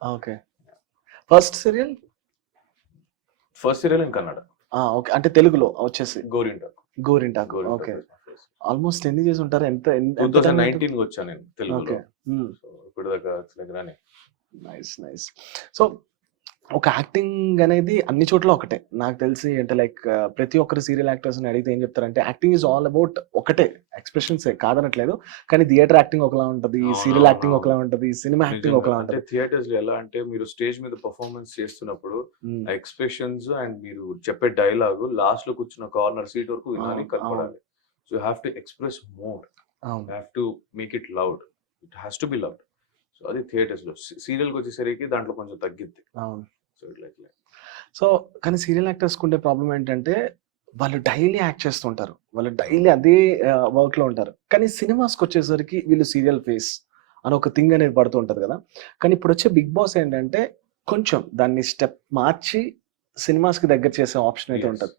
Okay. First serial? First serial in Kannada. Okay. అంటే తెలుగులో వచ్చేసి గోరింటాకు. గోరింటాకు. ఓకే. ఆల్మోస్ట్ ఎన్ని చేసి ఉంటారు? ఎంత 2019 వచ్చా నేను తెలుగులో. ఓకే. సో ఇప్పుడు దాకా దగ్గరనే. నైస్. సో ఒక యాక్టింగ్ అనేది అన్ని చోట్ల ఒకటే. నాకు తెలిసి అంటే లైక్ ప్రతి ఒక్కరు సీరియల్ యాక్టర్స్‌ని అడిగితే ఏం చెప్తారంటే యాక్టింగ్ ఈజ్ ఆల్ అబౌట్ ఒకటే ఎక్స్‌ప్రెషన్సే కాదనట్లేదు. కానీ థియేటర్ యాక్టింగ్ ఒకలా ఉంటది. సీరియల్ యాక్టింగ్ ఒకలా ఉంటది. సినిమా యాక్టింగ్ ఒకలా అంటే ఉంటది. థియేటర్స్ లో ఎలా అంటే మీరు స్టేజ్ మీద పర్ఫార్మెన్స్ చేస్తున్నప్పుడు ఆ ఎక్స్ప్రెషన్స్ అండ్ మీరు చెప్పే డైలాగ్ లాస్ట్ లో కూర్చున్న కార్నర్ సీట్ వరకు వినాలి, కనపడాలి. So you have to express more, you have to make it loud, it has to be loud. So అది థియేటర్స్ లో. సీరియల్కి వచ్చేసరికి దాంట్లో కొంచెం తగ్గిద్ది. సో ఇట్లా సో కానీ సీరియల్ యాక్టర్స్ ఉండే ప్రాబ్లం ఏంటంటే వాళ్ళు డైలీ యాక్ట్ చేస్తుంటారు. వాళ్ళు డైలీ అదే వర్క్ లో ఉంటారు. కానీ సినిమాస్కి వచ్చేసరికి వీళ్ళు సీరియల్ ఫేస్ అని ఒక థింగ్ అనేది పడుతూ ఉంటది కదా. కానీ ఇప్పుడు వచ్చే బిగ్ బాస్ ఏంటంటే కొంచెం దాన్ని స్టెప్ మార్చి సినిమాస్ కి దగ్గర చేసే ఆప్షన్ అయితే ఉంటది.